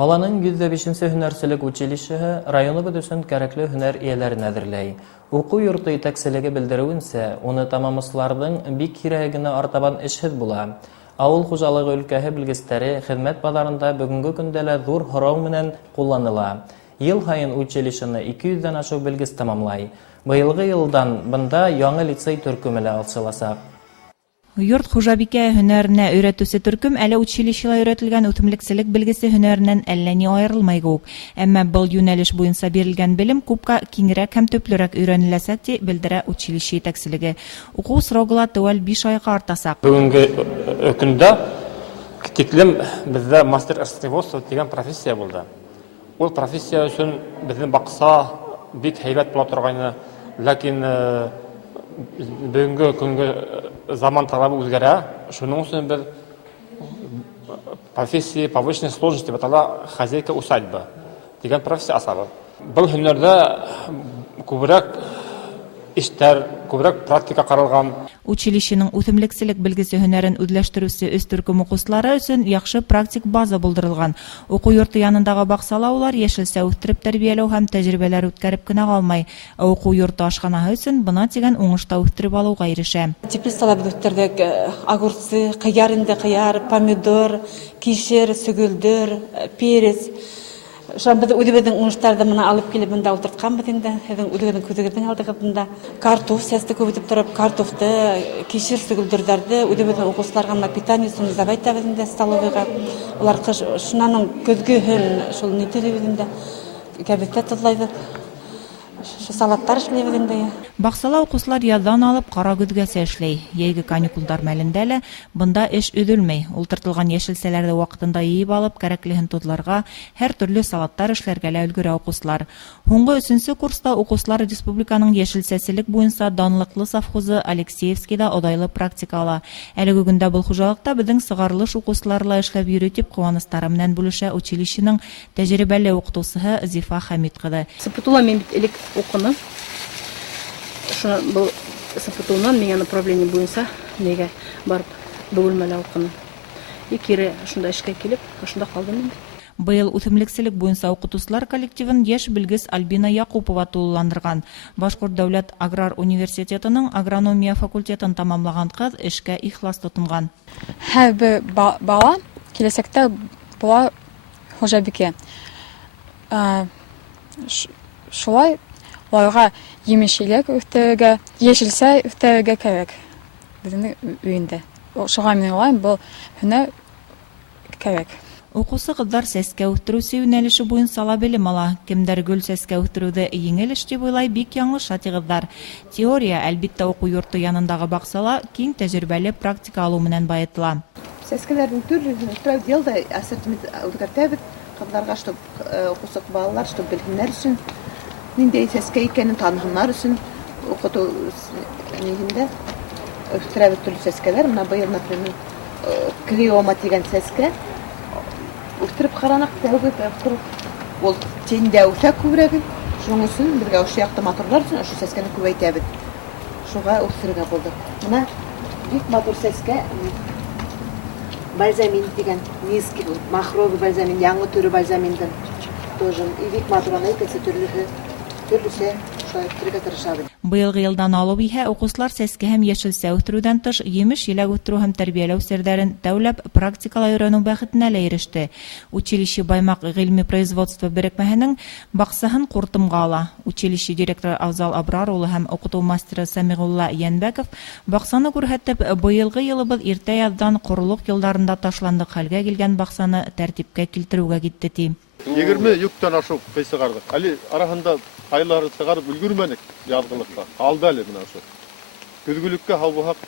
Қаланың 105-нче һөнәрчелек училищеһы районыбыз өчен кәрәкле һөнәр ияләрен әзерләй. Уку йорты итәкчелеге белдерүенчә, уны тамамлаучыларның бик кирәгенә артабан эшһез була. Авыл хуҗалыгы өлкәһе белгечләре хезмәт базарында бүгенге көндә лә зур һорау менән кулланыла. Ел һайын училищены 200-дән ашу белгеч тамамлай. Быелгы елдан бында яңа лицей төркеме лә ачылачак. Йорт хуҗабикә һөнәренә өйрәтүче төркем әле училищеда өйрәтелгән үтемлекселек белгесе һөнәреннән әллә ни аерылмай гук. Әмма был юнәлеш буенча бирелгән белем күпкә киңрәк һәм төплерәк өйрәнеләсәк дип белдерә училище итәкчелеге. Уку срогы тәвәл 5 айга артасак. Бүгенге көндә тиклем бездә мастер-эшкуарство дигән профессия булды. Ул профессия өчен безнең бакса бик һәйбәт була торганы, ләкин бүгенге көнгә заман талабы үзгәрә. Шуның өчен без профессия повышенной сложности батала хозяйка усадьбы дигән профессия асабы. Был һөнәрдә күбрәк эштәр, күбрәк практика каралган. Училищеның үтемлекселек белгесе һөнәрен үзләштерүче өс төркем укучылары өчен яхшы практик база булдырылган. Уку йорты янындагы баксала улар яшелсә үстереп тәрбияләү һәм тәҗрибәләр үткәреп кенә калмай. Уку йорты ашханаһы өчен бына тигән уңышта үстереп алуга ирешә. Теплицалар үстердек, огурцы, кыяр инде кыяр, помидор, кишер, сөгөлдөр, перец. Шамбада үдебеден уңыштарды мына алып килеп монда утыртканбыз инде. Һеҙҙең үдебеден күҙегеҙҙең алдығында картоф сәсте күбәйтеп торып, картофты, кишер сөгөлдөрҙәрҙе үдебеден уҡыусыларға мына питаниесын забай итәбеҙ инде столовыйға. Улар ҡыш шунаның көҙгөһөн шул нителебеҙ инде. Кәбеҫтә тозлайбыҙ. Салаттар эшләйбеҙ инде. Баксала укучылар яҙҙан алып ҡара көҙгәсә эшләй. Йәйге каникулдар мәлендә лә бында эш өҙөлмәй. Ултыртылған йәшелсәләрҙе ваҡытында йыйып алып, кәрәклеһен тоҙларға, һәр төрлө салаттар эшләргә лә өлгөрә укучылар. Һуңғы 3-нче курста укучылар республиканың йәшелсәселек буйынса данлыҡлы совхозы Алексеевскийда одайлы практика ала. Әлеге көндә был хужалыҡта беҙҙең сығарылыш укучыларла эшләп йөрөй тип ҡыуаныстары менән бүлешә училищеның тәжрибәле уҡытыусыһы Зифа Хәмит ҡыҙы. Сыпытула мен бит элек уҡыным. Был сыпытыуынан миңә направление буйынса неге барып бөгөлмәлә уҡыным. Кире шунда эшкә килеп, шунда ҡалдым инде. Быйыл үтемлекселек буйынса уҡытыусылар коллективын йәш белгес Альбина Яҡупова тулыландырған. Башҡорт дәүләт аграр университетының агрономия факультетын тамамлаған ҡыҙ эшкә ихлас тотонған. Һәр бер бала киләсәктә була хужабикә. Шулай уларға емеш-еләк үҫтерергә, йәшелсә үҫтерергә кәрәк. Беҙҙең өйөндә. Шуға мин уйлайым, был һөнәр кәрәк. Уҡыусы ҡыҙҙар сәскә үҫтереүсе йүнәлеше буйынса ла белем ала. Кемдәр гөл сәскә үҫтереүҙе еңел эш дип уйлай, бик яңылыша тиғыҙҙар. Теория, әлбиттә, уҡыу йорто янындағы баҡсала киң тәжрибәле практика алыу менән байытыла. Сәскәләрҙең төрлөһөн штраф да ассортимент үҙгәртәбеҙ. Ҡыҙҙарға, чтоб уҡыусы балалар, чтоб белһеннәр өсөн, ниндәй сәскә икәнен таныһыннар өсөн уҡытыу нигеҙендә үҫтерәбеҙ төрлө сәскәләр. Мына быйыл, например, клеома тигән сәскә үҫтереп ҡараныҡ, тәүге ул тиндә үҫә күберәге. Шуның өсөн беҙгә ошо яҡты матурлар өсөн ошо сәскәне күбәйтәбеҙ. Шуға үҫтерергә булды. Мына бик матур сәскә, бальзамин дигән, низкий, махровый бальзамин, яңы түрө бальзаминдың. Тоже бик матур, икенсе төрлөһө, төрлөсә үҫтерергә тырышабыҙ. Быйылғы йылдан алып иһә уҡыусылар сәскә һәм йәшелсә үҫтереүҙән тыш емеш-еләк үҫтереү һәм тәрбиәләү серҙәрен тәүләп практикала өйрәнеү бәхетенә лә иреште. Училище Баймаҡ ғилми производство берекмәһенең баҡсаһын ҡуртымға ала. Училище директоры Авзал Абрар улы һәм уҡытыу мастеры Сәмиғулла Йәнбәков баҡсаны күрһәтеп, быйылғы йылыбыҙ иртә яҙҙан ҡоролоҡ йылдарында ташландыҡ хәлгә килгән баҡсаны тәртипкә килтереүгә китте ти. 20 йөктән ашу ҡыйсығарҙык. Әле араһында һайлары сығарып өлгөрмәнек яҙғылыҡҡа. Алды әле бына ошо. Көҙгөлөккә һалбаһаҡ,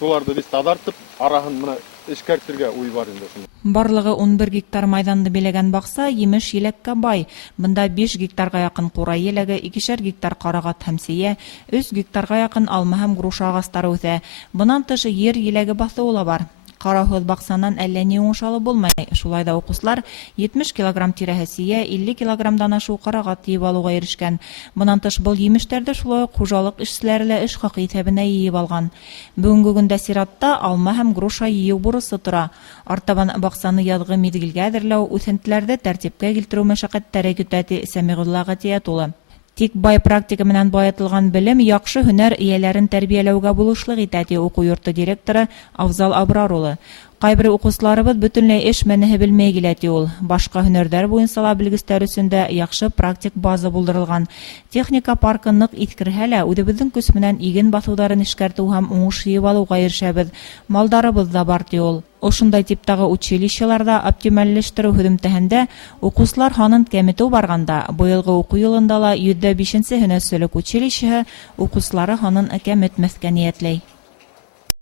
шуларҙы бис таҙартып, араһын мына эшкәртергә уй бар инде. Барлығы 11 гектар майҙанды биләгән баҡса емеш-еләккә бай. Бында 5 гектарға яҡын ҡурай еләге, 2 гектар ҡарағат һәм сейә, 3 гектарға яҡын алма һәм груша ағастары үҫә. Бынан тыш ер еләге баҫыуы ла бар. Караһыҙ баҡсанан әллә ни уңыш алып булмай. Шулай да уҡыусылар 70 килограмм тирәһе сия, 50 килограммдан ашыу ҡарағат йыйып алыуға ирешкән. Бынан тыш был емештәрҙе шулай уҡ хужалыҡ эшселәре лә эш хаҡы иҫәбенә йыйып алған. Бөгөнгө көндә сиратта алма һәм груша йыйыу бурысы тора. Артабан баҡсаны яҙғы миҙгелгә әҙерләү, үҫентеләрҙе тәртипкә килтереү мәшәҡәттәре көтә, ти Сәмиғулла Ғәтиәт улы. Тик бай практика менән байытылған белем яҡшы һөнәр эйәләрен тәрбиәләүгә булышлыҡ итә, ти уҡыу йорто директоры Авзал Абрар улы. Ҡайбер уҡыусыларыбыҙ бөтөнләй эш мәнеһе белмәй килә, ти ул. Башҡа һөнәрҙәр буйынса ла белгестәр өсөн дә яҡшы практик база булдырылған. Техника паркы ныҡ иҫкерһә лә, үҙебеҙҙең көс менән иген баҫыуҙарын эшкәртеү һәм уңыш йыйып алыуға ирешәбеҙ. Малдарыбыҙ ҙа бар, ти ул. Ошондай типтағы училищеларҙа оптималләштереү һөҙөмтәһендә уҡыусылар һанын кәметеү барғанда, быйылғы уҡыу йылында ла 105-нсе һөнәрселек училищеһы уҡыусылары һанын кәметмәҫкә ниәтләй.